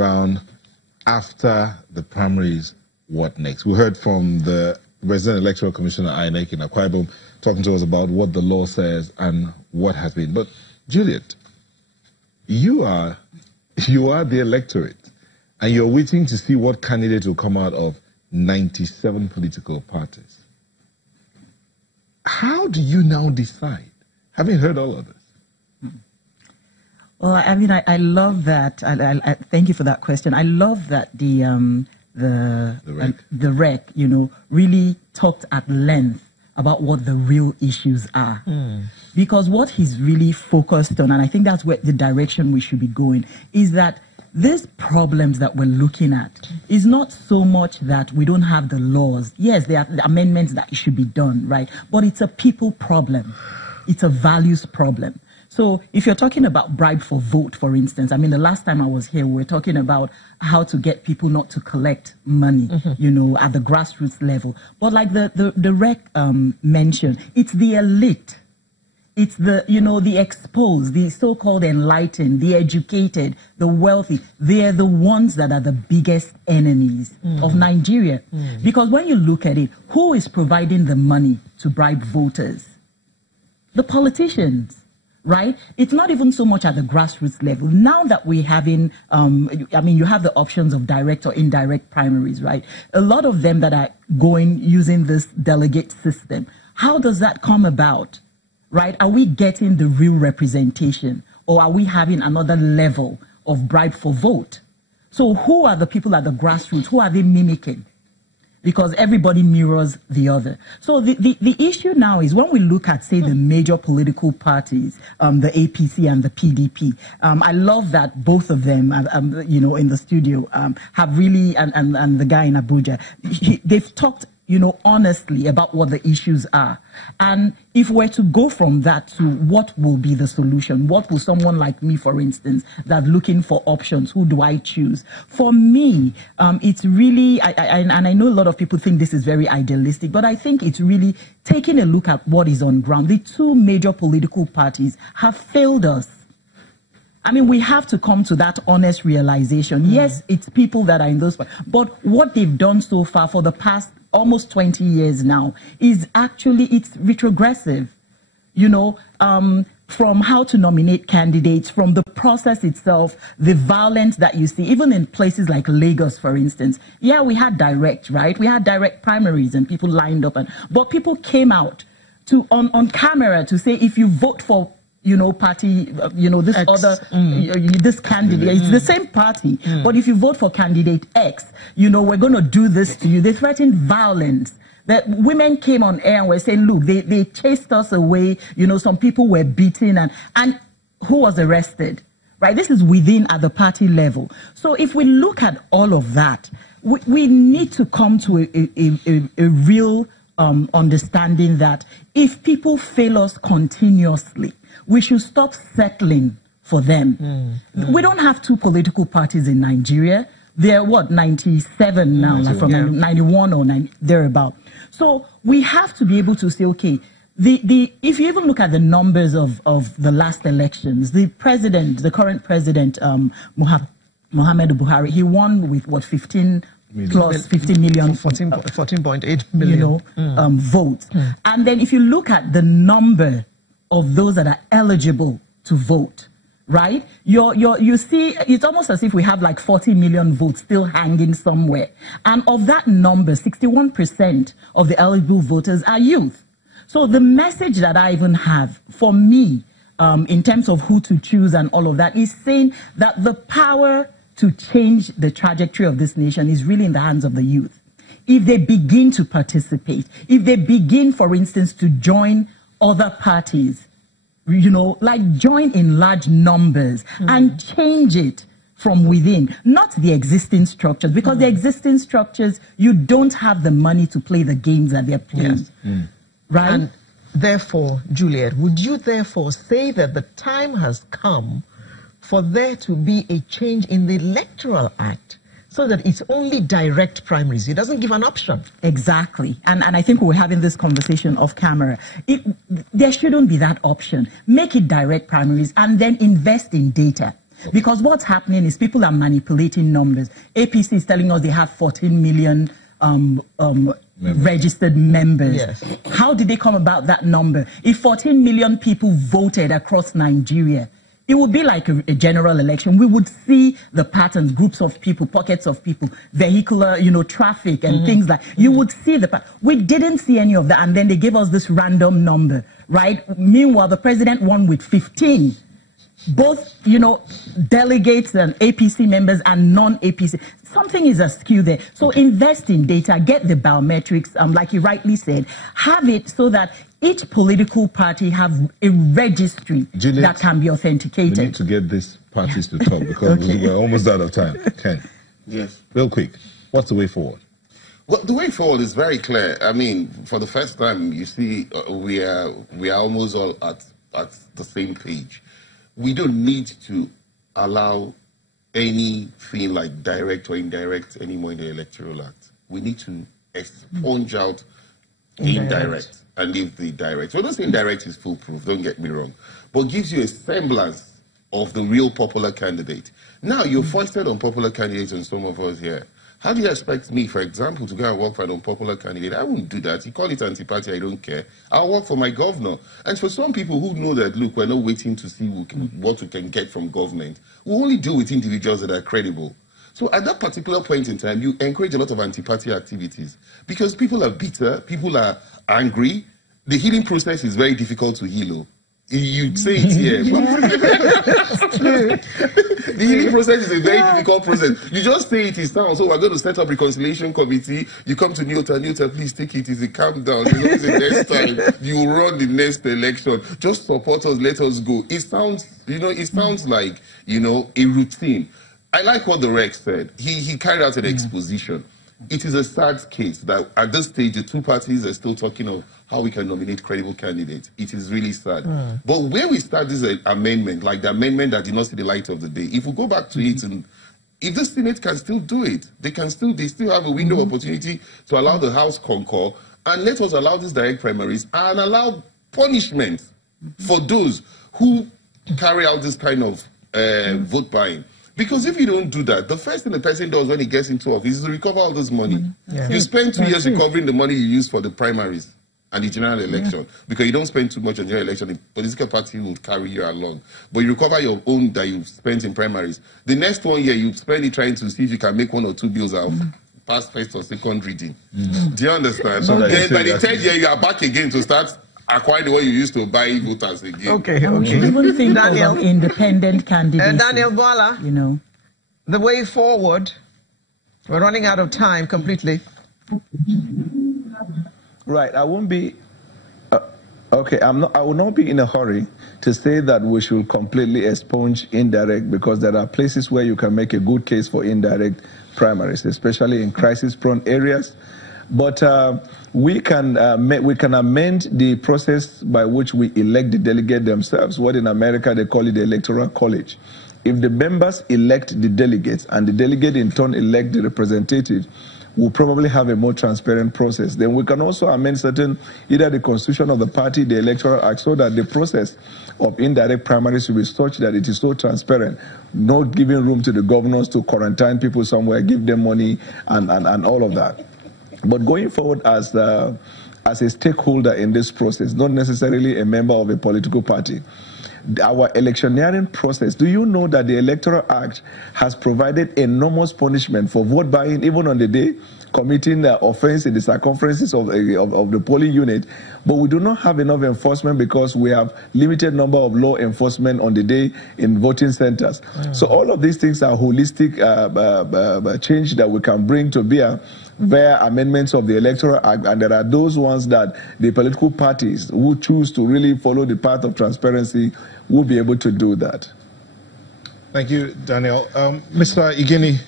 ground after the primaries, what next? We heard from the Resident Electoral Commissioner, INEC, in Akwa Ibom, talking to us about what the law says and what has been. But, Juliet, you are the electorate, and you're waiting to see what candidate will come out of 97 political parties. How do you now decide, having heard all of this? Well, I mean, I love that. I thank you for that question. I love that the rec, you know, really talked at length about what the real issues are. Because what he's really focused on, and I think that's where the direction we should be going, is that these problems that we're looking at is not so much that we don't have the laws. Yes, there are amendments that should be done, right? But it's a people problem. It's a values problem. So if you're talking about bribe for vote, for instance, I mean, the last time I was here, we were talking about how to get people not to collect money, you know, at the grassroots level. But like the rec mentioned, it's the elite. It's the, you know, the exposed, the so-called enlightened, the educated, the wealthy. They're the ones that are the biggest enemies of Nigeria. Because when you look at it, who is providing the money to bribe voters? The politicians. Right? It's not even so much at the grassroots level. Now that we're having, I mean, you have the options of direct or indirect primaries, right? A lot of them that are going using this delegate system. How does that come about? Right? Are we getting the real representation, or are we having another level of bribe for vote? So who are the people at the grassroots? Who are they mimicking? Because everybody mirrors the other. So the issue now is when we look at, say, the major political parties, the APC and the PDP, I love that both of them, you know, in the studio, have really, and the guy in Abuja, they've talked, you know, honestly about what the issues are. And if we're to go from that to what will be the solution, what will someone like me, for instance, that's looking for options, who do I choose? For me, it's really, and I know a lot of people think this is very idealistic, but I think it's really taking a look at what is on ground. The two major political parties have failed us. I mean, we have to come to that honest realization. Yes, it's people that are in those, but what they've done so far for the past almost 20 years now is actually, it's retrogressive, you know, from how to nominate candidates, from the process itself, the violence that you see, even in places like Lagos, for instance. Yeah, we had direct, right? We had direct primaries and people lined up, but people came out to on camera to say, if you vote for, you know, party, you know, this X, other, this candidate, it's the same party. But if you vote for candidate X, you know, we're going to do this to you. They threatened violence. That women came on air and were saying, look, they chased us away. You know, some people were beaten and who was arrested, right? This is within at the party level. So if we look at all of that, we need to come to a real understanding that if people fail us continuously, we should stop settling for them. We don't have two political parties in Nigeria. They're what, 97 now, like from 91 or 90, thereabout. So we have to be able to say, okay, if you even look at the numbers of the last elections, the current president, Muhammadu Buhari, he won with what, 15 plus 15 million, 14.8 million, you know, votes. And then if you look at the number of those that are eligible to vote, right? You see, it's almost as if we have like 40 million votes still hanging somewhere. And of that number, 61% of the eligible voters are youth. So the message that I even have for me, in terms of who to choose and all of that, is saying that the power to change the trajectory of this nation is really in the hands of the youth. If they begin to participate, if they begin, for instance, to join other parties, you know, like join in large numbers and change it from within, not the existing structures, because the existing structures, you don't have the money to play the games that they're playing, right? And therefore, Juliet, would you therefore say that the time has come for there to be a change in the Electoral Act, so that it's only direct primaries? It doesn't give an option. Exactly. And I think we're having this conversation off camera. There shouldn't be that option. Make it direct primaries and then invest in data. Because what's happening is people are manipulating numbers. APC is telling us they have 14 million registered members. Yes. How did they come about that number? If 14 million people voted across Nigeria, it would be like a general election. We would see the patterns, groups of people, pockets of people, vehicular, traffic and things like. You would see we didn't see any of that, and then they gave us this random number, right? Meanwhile, the president won with 15. Both, delegates and APC members and non-APC. Something is askew there. So invest in data, get the biometrics, like you rightly said, have it so that each political party have a registry that can be authenticated. We need to get these parties to talk because we're almost out of time. Ken. Yes. Real quick, what's the way forward? Well, the way forward is very clear. I mean, for the first time, you see, we are almost all at the same page. We don't need to allow anything like direct or indirect anymore in the Electoral Act. We need to expunge out indirect and leave the direct. So, not saying indirect is foolproof, don't get me wrong, but gives you a semblance of the real popular candidate. Now, you're foisted on popular candidates and some of us here. How do you expect me, for example, to go and work for an unpopular candidate? I wouldn't do that. You call it anti-party, I don't care. I'll work for my governor. And for some people who know that, look, we're not waiting to see what we can get from government. We only deal with individuals that are credible. So at that particular point in time, you encourage a lot of anti-party activities because people are bitter, people are angry. The healing process is very difficult to heal. You'd say it here. The healing process is a very difficult process. You just say it sounds. So we're going to set up reconciliation committee. You come to Newton, please take it easy, calm down. The next time you run the next election, just support us, let us go. It sounds, like, a routine. I like what the Rex said. He carried out an exposition. It is a sad case that at this stage, the two parties are still talking of how we can nominate credible candidates. It is really sad. But where we start this amendment, like the amendment that did not see the light of the day, if we go back to it, and if the Senate can still do it, they still have a window of opportunity to allow the House concur, and let us allow these direct primaries and allow punishment for those who carry out this kind of vote buying. Because if you don't do that, the first thing the person does when he gets into office is to recover all this money. You spend 2 years recovering the money you use for the primaries and the general election. Because you don't spend too much on general election, the political party will carry you along. But you recover your own that you've spent in primaries. The next 1 year, you spend it trying to see if you can make 1 or 2 bills out. Pass first or second reading. Do you understand? So then by the third year, you are back again to start acquiring the way you used to buy voters again. Okay. Even think of independent candidates. Daniel Bwala, the way forward. We're running out of time completely. Right, I won't be. I will not be in a hurry to say that we should completely expunge indirect, because there are places where you can make a good case for indirect primaries, especially in crisis-prone areas. But we can amend the process by which we elect the delegate themselves. What in America they call it the Electoral College. If the members elect the delegates and the delegate in turn elect the representative, we'll probably have a more transparent process. Then we can also amend either the constitution of the party, the Electoral Act, so that the process of indirect primaries will be such that it is so transparent, not giving room to the governors to quarantine people somewhere, give them money and all of that. But going forward as a stakeholder in this process, not necessarily a member of a political party, our electioneering process, do you know that the Electoral Act has provided enormous punishment for vote buying even on the day, committing offense in the circumferences of the polling unit, but we do not have enough enforcement because we have limited number of law enforcement on the day in voting centers. So all of these things are holistic change that we can bring to bear via amendments of the Electoral Act, and there are those ones that the political parties who choose to really follow the path of transparency will be able to do that. Thank you, Daniel. Mr. Igini,